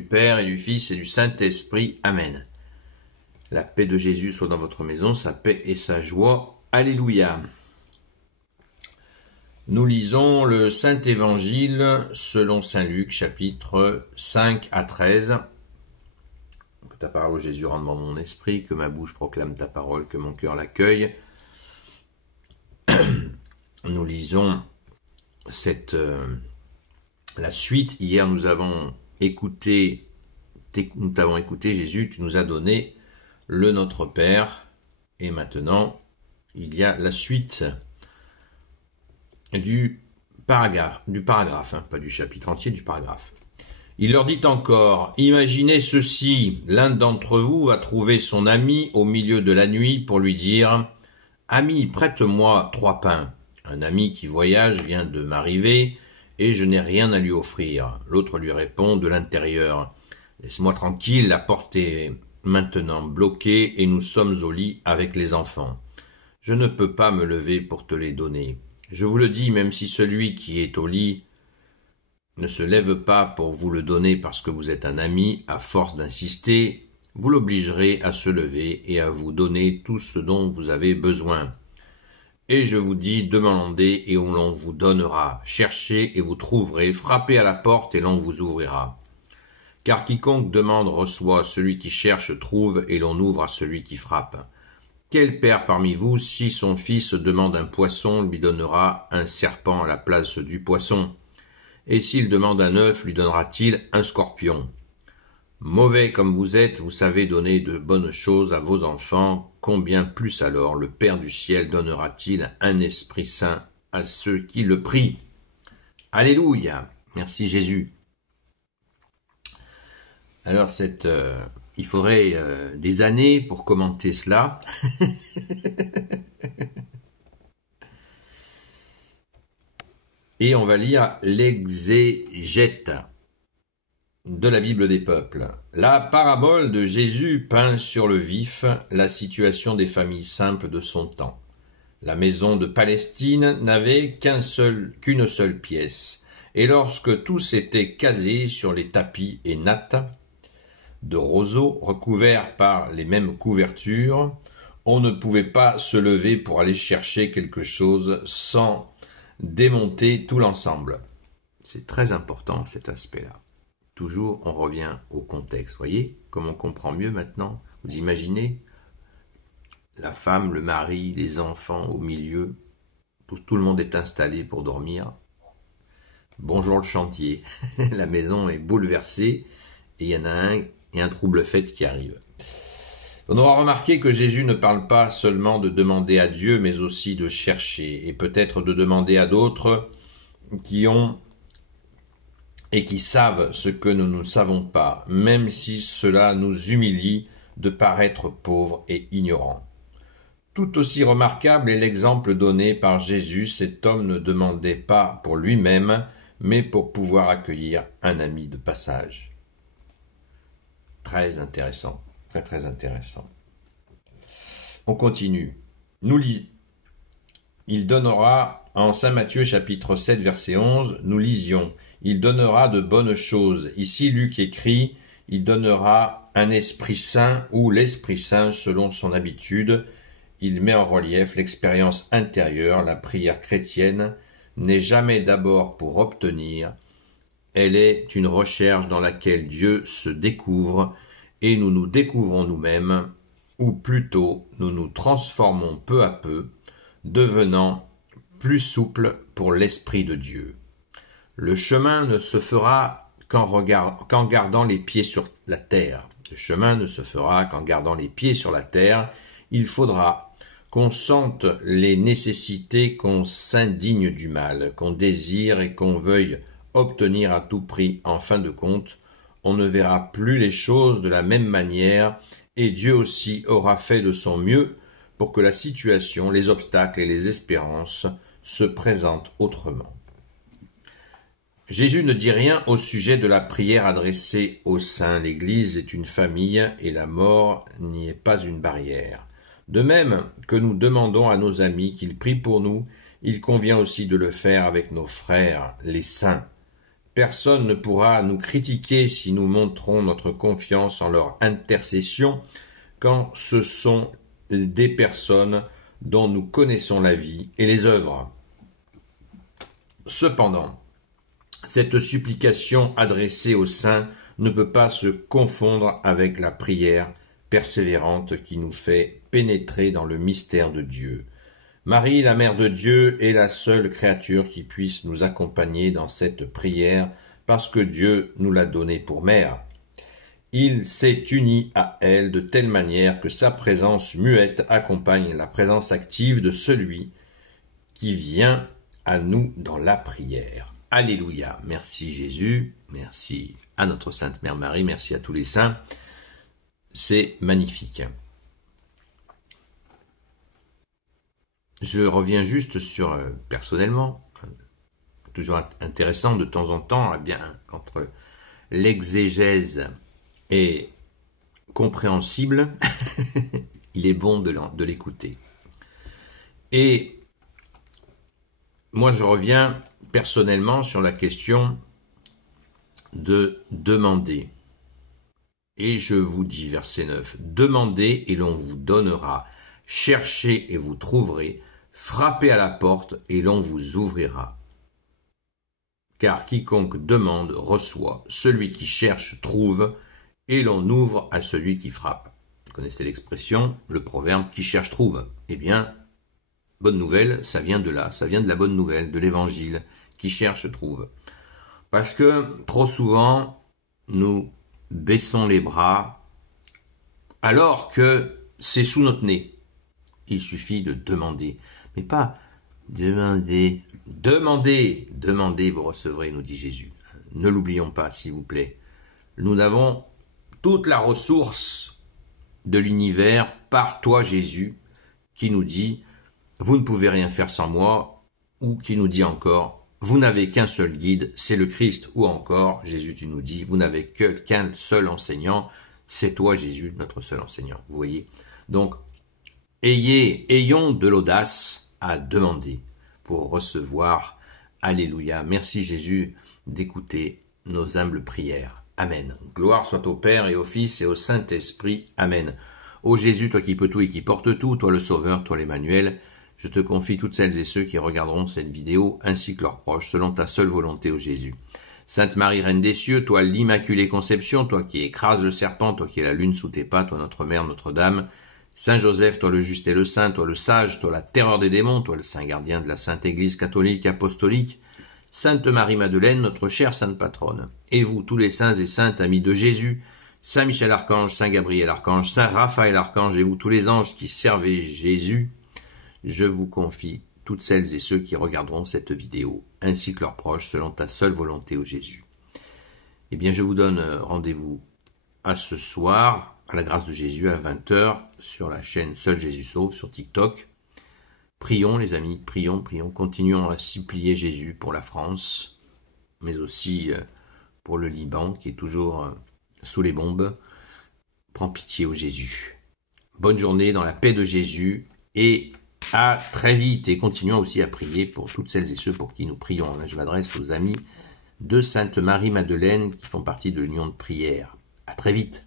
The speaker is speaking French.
Du Père et du Fils et du Saint-Esprit. Amen. La paix de Jésus soit dans votre maison, sa paix et sa joie. Alléluia. Nous lisons le Saint-Évangile selon Saint Luc, chapitre 5 à 13. Que ta parole, Jésus, rentre dans mon esprit, que ma bouche proclame ta parole, que mon cœur l'accueille. Nous lisons la suite. Hier, nous avons écouté Jésus, tu nous as donné le Notre Père, et maintenant il y a la suite du paragraphe, pas du chapitre entier, du paragraphe. Il leur dit encore, imaginez ceci, l'un d'entre vous a trouvé son ami au milieu de la nuit pour lui dire, ami, prête-moi 3 pains. Un ami qui voyage vient de m'arriver, et je n'ai rien à lui offrir. L'autre lui répond de l'intérieur. Laisse-moi tranquille, la porte est maintenant bloquée et nous sommes au lit avec les enfants. Je ne peux pas me lever pour te les donner. Je vous le dis, même si celui qui est au lit ne se lève pas pour vous le donner parce que vous êtes un ami, à force d'insister, vous l'obligerez à se lever et à vous donner tout ce dont vous avez besoin. Et je vous dis, demandez et on l'on vous donnera, cherchez et vous trouverez, frappez à la porte et l'on vous ouvrira. Car quiconque demande reçoit, celui qui cherche trouve et l'on ouvre à celui qui frappe. Quel père parmi vous, si son fils demande un poisson, lui donnera un serpent à la place du poisson? Et s'il demande un œuf, lui donnera-t-il un scorpion? Mauvais comme vous êtes, vous savez donner de bonnes choses à vos enfants, combien plus alors le Père du ciel donnera-t-il un Esprit Saint à ceux qui le prient? Alléluia. Merci Jésus. Alors il faudrait des années pour commenter cela. Et on va lire l'exégète de la Bible des peuples. La parabole de Jésus peint sur le vif la situation des familles simples de son temps. La maison de Palestine n'avait qu'une seule pièce, et lorsque tous étaient casés sur les tapis et nattes de roseaux recouverts par les mêmes couvertures, on ne pouvait pas se lever pour aller chercher quelque chose sans démonter tout l'ensemble. C'est très important cet aspect-là. Toujours, on revient au contexte. Voyez, comme on comprend mieux maintenant. Vous imaginez la femme, le mari, les enfants au milieu. Tout le monde est installé pour dormir. Bonjour le chantier. La maison est bouleversée et il y en a un trouble-fête qui arrive. On aura remarqué que Jésus ne parle pas seulement de demander à Dieu, mais aussi de chercher et peut-être de demander à d'autres qui ont et qui savent ce que nous ne savons pas, même si cela nous humilie de paraître pauvres et ignorants. Tout aussi remarquable est l'exemple donné par Jésus. Cet homme ne demandait pas pour lui-même, mais pour pouvoir accueillir un ami de passage. Très intéressant, très très intéressant. On continue. Il donnera, en Saint Matthieu chapitre 7 verset 11, nous lisions, il donnera de bonnes choses. Ici, Luc écrit, il donnera un Esprit Saint ou l'Esprit Saint selon son habitude. Il met en relief l'expérience intérieure. La prière chrétienne n'est jamais d'abord pour obtenir. Elle est une recherche dans laquelle Dieu se découvre et nous nous découvrons nous-mêmes, ou plutôt nous nous transformons peu à peu, devenant plus souples pour l'Esprit de Dieu. Le chemin ne se fera qu'en gardant les pieds sur la terre. Le chemin ne se fera qu'en gardant les pieds sur la terre. Il faudra qu'on sente les nécessités, qu'on s'indigne du mal, qu'on désire et qu'on veuille obtenir à tout prix. En fin de compte, on ne verra plus les choses de la même manière et Dieu aussi aura fait de son mieux pour que la situation, les obstacles et les espérances se présentent autrement. Jésus ne dit rien au sujet de la prière adressée aux saints. L'Église est une famille et la mort n'y est pas une barrière. De même que nous demandons à nos amis qu'ils prient pour nous, il convient aussi de le faire avec nos frères, les saints. Personne ne pourra nous critiquer si nous montrons notre confiance en leur intercession quand ce sont des personnes dont nous connaissons la vie et les œuvres. Cependant, cette supplication adressée aux saints ne peut pas se confondre avec la prière persévérante qui nous fait pénétrer dans le mystère de Dieu. Marie, la Mère de Dieu, est la seule créature qui puisse nous accompagner dans cette prière parce que Dieu nous l'a donnée pour mère. Il s'est uni à elle de telle manière que sa présence muette accompagne la présence active de celui qui vient à nous dans la prière. Alléluia. Merci Jésus, merci à notre Sainte Mère Marie, merci à tous les saints. C'est magnifique. Je reviens juste sur, personnellement, toujours intéressant de temps en temps, entre l'exégèse est compréhensible, il est bon de l'écouter. Et moi, je reviens personnellement sur la question de demander. Et je vous dis, verset 9, « Demandez et l'on vous donnera, cherchez et vous trouverez, frappez à la porte et l'on vous ouvrira. Car quiconque demande reçoit, celui qui cherche trouve, et l'on ouvre à celui qui frappe. » Vous connaissez l'expression, le proverbe « qui cherche trouve ». Eh bien, bonne nouvelle, ça vient de là, ça vient de la bonne nouvelle, de l'évangile, qui cherche trouve. Parce que trop souvent, nous baissons les bras alors que c'est sous notre nez. Il suffit de demander, mais pas demander. Demandez, demandez, vous recevrez, nous dit Jésus. Ne l'oublions pas, s'il vous plaît. Nous avons toute la ressource de l'univers par toi, Jésus, qui nous dit « Vous ne pouvez rien faire sans moi » ou qui nous dit encore « Vous n'avez qu'un seul guide, c'est le Christ » ou encore, Jésus, tu nous dis « Vous n'avez qu'un seul enseignant, c'est toi, Jésus, notre seul enseignant. » Vous voyez? Donc, ayons de l'audace à demander pour recevoir. Alléluia. Merci Jésus d'écouter nos humbles prières. Amen. Gloire soit au Père et au Fils et au Saint-Esprit. Amen. Ô Jésus, toi qui peux tout et qui portes tout, toi le Sauveur, toi l'Emmanuel, je te confie toutes celles et ceux qui regarderont cette vidéo, ainsi que leurs proches, selon ta seule volonté, ô Jésus. Sainte Marie, Reine des cieux, toi l'Immaculée Conception, toi qui écrases le serpent, toi qui es la lune sous tes pas, toi notre Mère, Notre-Dame, Saint Joseph, toi le juste et le saint, toi le sage, toi la terreur des démons, toi le saint gardien de la Sainte Église catholique apostolique, Sainte Marie-Madeleine, notre chère Sainte Patronne, et vous, tous les saints et saintes amis de Jésus, Saint Michel Archange, Saint Gabriel Archange, Saint Raphaël Archange, et vous, tous les anges qui servez Jésus, je vous confie toutes celles et ceux qui regarderont cette vidéo, ainsi que leurs proches, selon ta seule volonté, ô Jésus. Eh bien, je vous donne rendez-vous à ce soir, à la grâce de Jésus, à 20h, sur la chaîne Seul Jésus Sauve, sur TikTok. Prions les amis, prions, continuons à supplier Jésus pour la France, mais aussi pour le Liban qui est toujours sous les bombes. Prends pitié, ô Jésus. Bonne journée dans la paix de Jésus et à très vite. Et continuons aussi à prier pour toutes celles et ceux pour qui nous prions. Là, je m'adresse aux amis de Sainte Marie-Madeleine qui font partie de l'union de prière. À très vite.